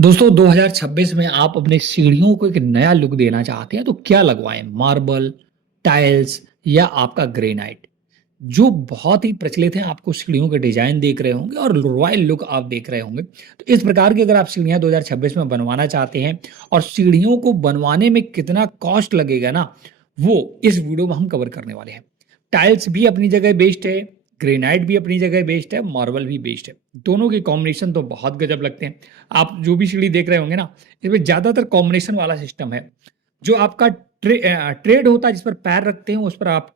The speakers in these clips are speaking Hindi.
दोस्तों 2026 में आप अपने सीढ़ियों को एक नया लुक देना चाहते हैं तो क्या लगवाएं? मार्बल, टाइल्स या आपका ग्रेनाइट? जो बहुत ही प्रचलित हैं, आपको सीढ़ियों के डिजाइन देख रहे होंगे और रॉयल लुक आप देख रहे होंगे। तो इस प्रकार की अगर आप सीढ़ियां 2026 में बनवाना चाहते हैं और सीढ़ियों को बनवाने में कितना कॉस्ट लगेगा ना, वो इस वीडियो में हम कवर करने वाले हैं। टाइल्स भी अपनी जगह बेस्ट है, ग्रेनाइट भी अपनी जगह बेस्ट है, मार्बल भी बेस्ट है। दोनों के कॉम्बिनेशन तो बहुत गजब लगते हैं। आप जो भी सीढ़ी देख रहे होंगे ना, इसमें ज़्यादातर कॉम्बिनेशन वाला सिस्टम है। जो आपका ट्रेड होता है जिस पर पैर रखते हैं, उस पर आप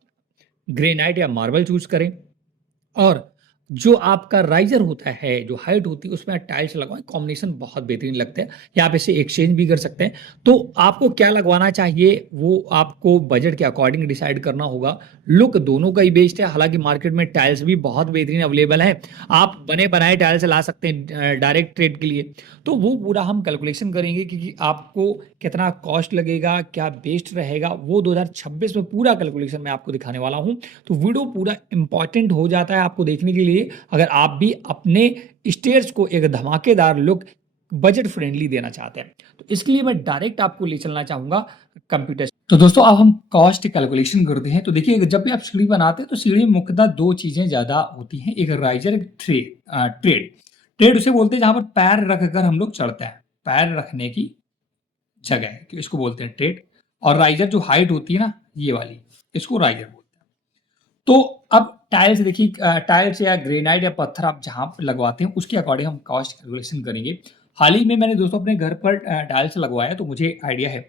ग्रेनाइट या मार्बल चूज़ करें। और जो आपका राइज़र होता है, जो हाइट होती है, उसमें आप टाइल्स लगवाएँ, कॉम्बिनेशन बहुत बेहतरीन लगते हैं या आप इसे एक्सचेंज भी कर सकते हैं। तो आपको क्या लगवाना चाहिए, वो आपको बजट के अकॉर्डिंग डिसाइड करना होगा। लुक दोनों का ही बेस्ट है, हालाँकि मार्केट में टाइल्स भी बहुत बेहतरीन अवेलेबल हैं। आप बने-बनाए टाइल्स ला सकते हैं डायरेक्ट ट्रेड के लिए। तो वो पूरा हम कैलकुलेशन करेंगे कि आपको कितना कॉस्ट लगेगा, क्या बेस्ट रहेगा, वो 2026 में पूरा कैलकुलेशन मैं आपको दिखाने वाला हूँ। तो वीडियो पूरा इम्पॉर्टेंट हो जाता है आपको देखने के लिए, अगर आप भी अपने स्टेयर्स को एक धमाकेदार लुक बजट फ्रेंडली देना चाहते हैं। तो इसके लिए मैं डायरेक्ट आपको ले चलना चाहूँगा कंप्यूटर। तो दोस्तों अब हम कॉस्ट कैलकुलेशन करते हैं। तो देखिए, जब भी आप सीढ़ी बनाते हैं तो सीढ़ी में मुख्यतः 2 चीज़ें ज़्यादा होती हैं, एक राइज़र, एक ट्रेड। ट्रेड उसे बोलते हैं जहाँ पर पैर रखकर हम लोग चढ़ते हैं, पैर रखने की जगह है, कि इसको बोलते हैं ट्रेड। और राइज़र जो हाइट होती है ना, ये वाली, इसको राइज़र बोलते हैं। तो अब टाइल्स देखिए, टाइल्स या ग्रेनाइट या पत्थर आप जहाँ पे लगवाते हैं, उसके अकॉर्डिंग हम कॉस्ट कैलकुलेशन करेंगे। हाल ही में मैंने दोस्तों अपने घर पर टाइल्स लगवाया, तो मुझे आइडिया है।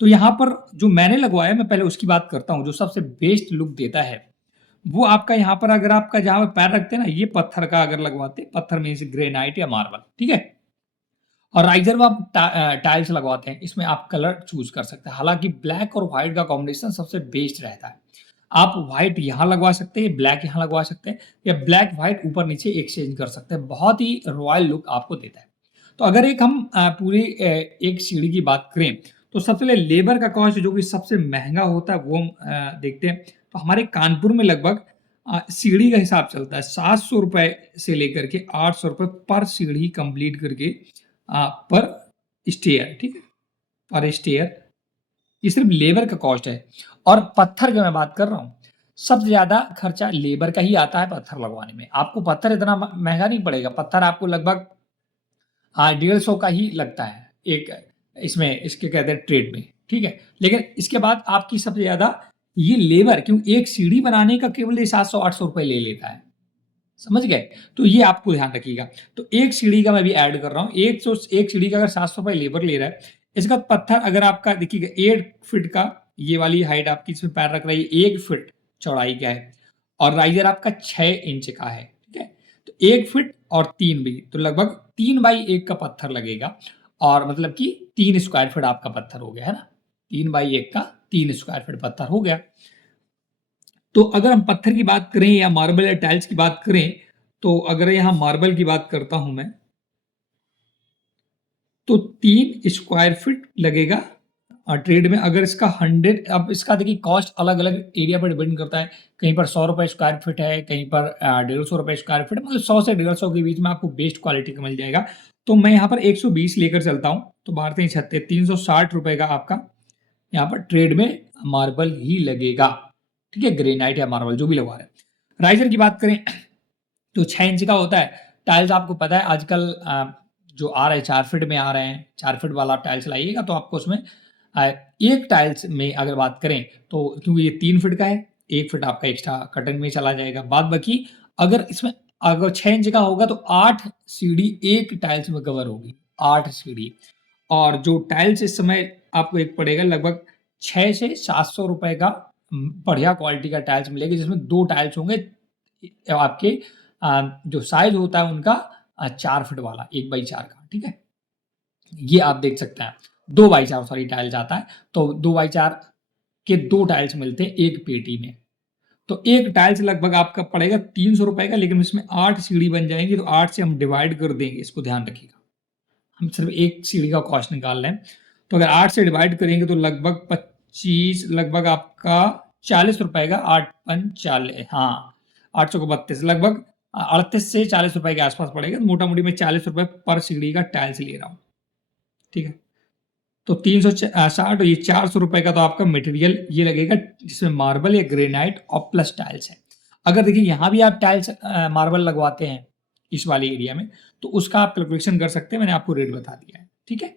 तो यहाँ पर जो मैंने लगवाया, मैं पहले उसकी बात करता हूँ, जो सबसे बेस्ट लुक देता है, वो आपका यहाँ पर अगर आपका जहाँ पे पैर रखते हैं ना, ये पत्थर का अगर लगवाते हैं, पत्थर मीन्स ग्रेनाइट या मार्बल, ठीक है? और राइज़र में आप टाइल्स लगवाते हैं, इसमें आप कलर चूज़ कर सकते हैं। हालाँकि ब्लैक और व्हाइट का कॉम्बिनेशन सबसे बेस्ट रहता है। आप व्हाइट यहाँ लगवा सकते हैं, ब्लैक यहाँ लगवा सकते हैं, या ब्लैक व्हाइट ऊपर-नीचे एक्सचेंज कर सकते हैं। बहुत ही रॉयल लुक आपको देता है। तो अगर एक हम पूरी एक सीढ़ी की बात करें, तो सबसे पहले लेबर का कॉस्ट जो कि सबसे महँगा होता है, वो हम देखते हैं। तो हमारे कानपुर में लगभग सीढ़ी का हिसाब चलता है ₹700 से लेकर के ₹800 पर सीढ़ी कंप्लीट करके, पर स्टेयर, ठीक है? पर स्टेयर, ये सिर्फ़ लेबर का कॉस्ट है। और पत्थर की मैं बात कर रहा हूँ, सबसे ज़्यादा खर्चा लेबर का ही आता है पत्थर लगवाने में। आपको पत्थर इतना महँगा नहीं पड़ेगा, पत्थर आपको लगभग 150 का ही लगता है, एक इसमें इसके कहते हैं ट्रेड में, ठीक है? लेकिन इसके बाद आपकी सबसे ज़्यादा ये लेबर, क्यों एक सीढ़ी बनाने का केवल ये ₹700-800 ले लेता है। समझ गए? तो ये आपको ध्यान रखिएगा। तो एक सीढ़ी का मैं भी ऐड कर रहा हूँ। एक सीढ़ी का अगर ₹700 लेबर ले रहा है, इसका पत्थर अगर आपका देखिएगा 8 फीट का, ये वाली हाइट आपकी इसमें पैर रख रही है, 1 फीट चौड़ाई का है और राइज़र आपका 6 इंच का है, ठीक है? तो 1 फीट और 3 भी, तो लगभग 3 बाई 1 का पत्थर लगेगा, और मतलब कि 3 स्क्वायर फीट आपका पत्थर हो गया, है ना? 3 बाई 1 का 3 स्क्वायर फीट पत्थर हो गया। तो अगर हम पत्थर की बात करें या मार्बल या टाइल्स की बात करें, तो अगर यहाँ मार्बल की बात करता हूँ मैं, तो 3 स्क्वायर फीट लगेगा ट्रेड में। अगर इसका 100, अब इसका देखिए कॉस्ट अलग-अलग एरिया पर डिपेंड करता है। कहीं पर ₹100 स्क्वायर फीट है, कहीं पर ₹150 स्क्वायर फीट, मतलब 100 से 150 के बीच में आपको बेस्ट क्वालिटी का मिल जाएगा। तो मैं यहाँ पर 120 लेकर चलता हूँ, तो बाहर 3 छत्ते ₹360 का आपका यहाँ पर ट्रेड में मार्बल ही लगेगा, ठीक है? ग्रेनाइट या मार्बल जो भी लगवा रहे हैं। राइज़र की बात करें तो 6 इंच का होता है। टाइल्स आपको पता है आजकल जो आ रहे हैं 4 फीट में आ रहे हैं, 4 फीट वाला टाइल्स लाइएगा तो आपको उसमें अ, एक टाइल्स में अगर बात करें, तो क्योंकि ये 3 फीट का है, 1 फीट आपका एक्स्ट्रा कटन में चला जाएगा। बाद बाकी अगर इसमें अगर 6 इंच का होगा तो 8 सीढ़ी एक टाइल्स में कवर होगी, 8 सीढ़ी। और जो टाइल्स इस समय आपको एक पड़ेगा लगभग 6 से ₹700 का, बढ़िया क्वालिटी का टाइल्स मिलेगा, जिसमें 2 टाइल्स होंगे आपके, जो साइज़ होता है उनका 4 फीट वाला, 1 बाई 4 का, ठीक है? ये आप देख सकते हैं। 2 बाई 4 सॉरी टाइल्स आता है, तो 2 बाई 4 के 2 टाइल्स मिलते हैं एक पेटी में। तो एक टाइल्स लगभग आपका पड़ेगा ₹300 का, लेकिन इसमें 8 सीढ़ी बन जाएँगी, तो 8 से हम डिवाइड कर देंगे, इसको ध्यान रखिएगा। हम सिर्फ़ एक सीढ़ी का कॉस्ट निकाल रहे हैं। तो अगर 8 से डिवाइड करेंगे तो लगभग 25, लगभग आपका ₹40 का, 8 पंच 40, हाँ, 8 को 32, लगभग 38 से ₹40 के आस-पास पड़ेगा। मोटा-मोटी मैं ₹40 पर सीढ़ी का टाइल्स ले रहा हूँ। ठीक है। तो 360 और ये 400 रुपए का तो आपका मटेरियल ये लगेगा, जिसमें मार्बल या ग्रेनाइट और प्लस टाइल्स है। अगर देखिए यहाँ भी आप टाइल्स मार्बल लगवाते हैं इस वाले एरिया में, तो उसका आप कैलकुलेशन कर सकते हैं, मैंने आपको रेट बता दिया है, ठीक है।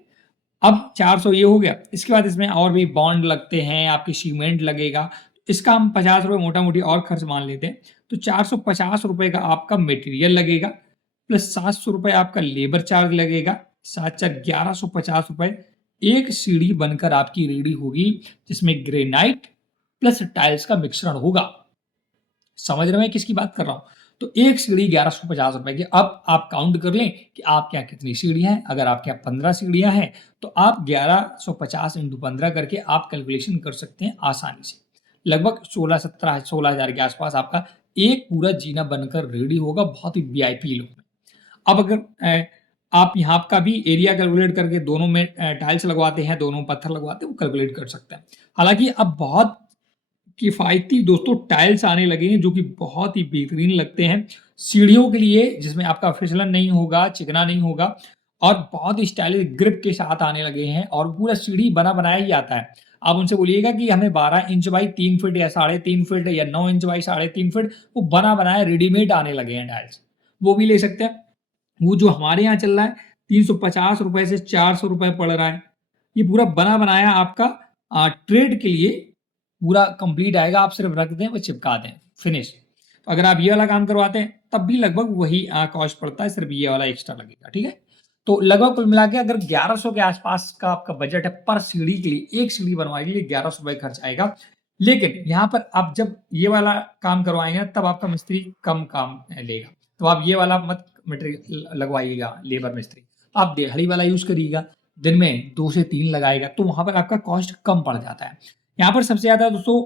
अब 400 ये हो गया, इसके बाद इसमें और भी बॉन्ड लगते हैं, आपकी सीमेंट लगेगा, इसका हम 50 रुपए मोटा मोटी और खर्च मान लेते हैं। तो 450 रुपए का आपका मटेरियल लगेगा, प्लस 700 रुपए आपका लेबर चार्ज लगेगा, साथ साथ 1150 रुपए एक सीढ़ी बनकर आपकी रेडी होगी, जिसमें ग्रेनाइट प्लस टाइल्स का मिश्रण होगा। समझ रहे हैं किसकी बात कर रहा हूं? तो एक सीढ़ी 1150 रुपए की। अब आप काउंट कर लें कि आपके यहाँ कितनी सीढ़ियां हैं। अगर आपके यहाँ 15 सीढ़ियां हैं तो आप 1150 इंटू 15 करके आप कैलकुलेशन कर सकते हैं आसानी से। लगभग 16 हजार के आसपास आपका एक पूरा जीना बनकर रेडी होगा, बहुत ही वीआईपी लुक में। अब अगर आप यहाँ का भी एरिया कैलकुलेट करके दोनों में टाइल्स लगवाते हैं, दोनों पत्थर लगवाते हैं, वो कैलकुलेट कर सकते हैं। हालांकि अब बहुत किफ़ायती दोस्तों टाइल्स आने लगे हैं, जो कि बहुत ही बेहतरीन लगते हैं सीढ़ियों के लिए, जिसमें आपका फिसलन नहीं होगा, चिकना नहीं होगा, और बहुत ही स्टाइलिश ग्रिप के साथ आने लगे हैं, और पूरा सीढ़ी बना बनाया ही आता है। आप उनसे बोलिएगा कि हमें 12 इंच बाई 3 फीट या 3.5 फीट या 9 इंच बाई 3.5 फीट, वो बना बनाया रेडीमेड आने लगे हैं टाइल्स, वो भी ले सकते हैं। वो जो हमारे यहाँ चल रहा है 350 रुपए से 400 रुपए पड़ रहा है, ये पूरा बना बनाया आपका ट्रेड के लिए पूरा कंप्लीट आएगा। आप सिर्फ रख दें, वो चिपका दें, फिनिश। तो अगर आप ये वाला काम करवाते हैं तब भी लगभग वही कॉस्ट पड़ता है, सिर्फ ये वाला एक्स्ट्रा लगेगा, ठीक है। तो लगभग कुल मिला के अगर 1100 के आसपास का आपका बजट है पर सीढ़ी के लिए, एक सीढ़ी बनवाने के लिए 1100 रुपए खर्च आएगा। लेकिन यहाँ पर आप जब ये वाला काम करवाएंगे तब आपका मिस्त्री कम काम लेगा, तो आप ये वाला मत मटेरियल लगवाइएगा, लेबर मिस्त्री आप दिहाड़ी वाला यूज करिएगा, दिन में 2 से 3 लगाएगा, तो वहां पर आपका कॉस्ट कम पड़ जाता है। यहाँ पर सबसे ज्यादा दोस्तों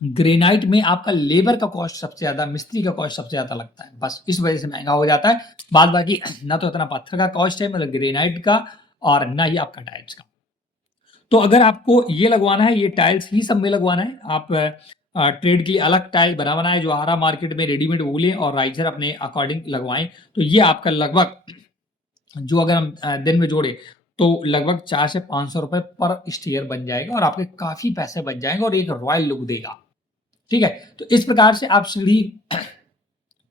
ग्रेनाइट में आपका लेबर का कॉस्ट सबसे ज्यादा, मिस्त्री का कॉस्ट सबसे ज्यादा लगता है, बस इस वजह से महंगा हो जाता है। बाद बाकी ना तो इतना पत्थर का कॉस्ट है, मतलब ग्रेनाइट का, और ना ही आपका टाइल्स का। तो अगर आपको ये लगवाना है, ये टाइल्स ही सब में लगवाना है, आप ट्रेड के लिए अलग टाइल बना बनाए जो आ रहा मार्केट में रेडीमेड वो लें और राइजर अपने अकॉर्डिंग लगवाएं, तो ये आपका लगभग जो अगर हम दिन में जोड़े तो लगभग 400 से 500 रुपए पर स्टेयर बन जाएगा, और आपके काफी पैसे बच जाएंगे और एक रॉयल लुक देगा, ठीक है। तो इस प्रकार से आप सीढ़ी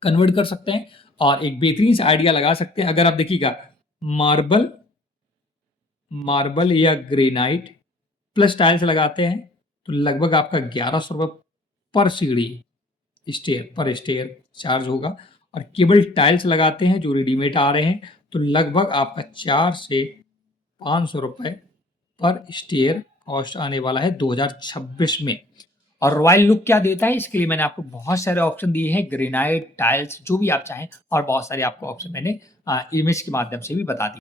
कन्वर्ट कर सकते हैं और एक बेहतरीन सा आइडिया लगा सकते हैं। अगर आप देखिएगा मार्बल मार्बल या ग्रेनाइट प्लस टाइल्स लगाते हैं तो लगभग आपका 1100 रुपये पर सीढ़ी स्टेयर चार्ज होगा, और केवल टाइल्स लगाते हैं जो रेडीमेड आ रहे हैं तो लगभग आपका 4 से 500 रुपये पर स्टेयर कॉस्ट आने वाला है 2026 में। और रॉयल लुक क्या देता है, इसके लिए मैंने आपको बहुत सारे ऑप्शन दिए हैं, ग्रेनाइट टाइल्स जो भी आप चाहें, और बहुत सारे आपको ऑप्शन मैंने इमेज के माध्यम से भी बता दिए।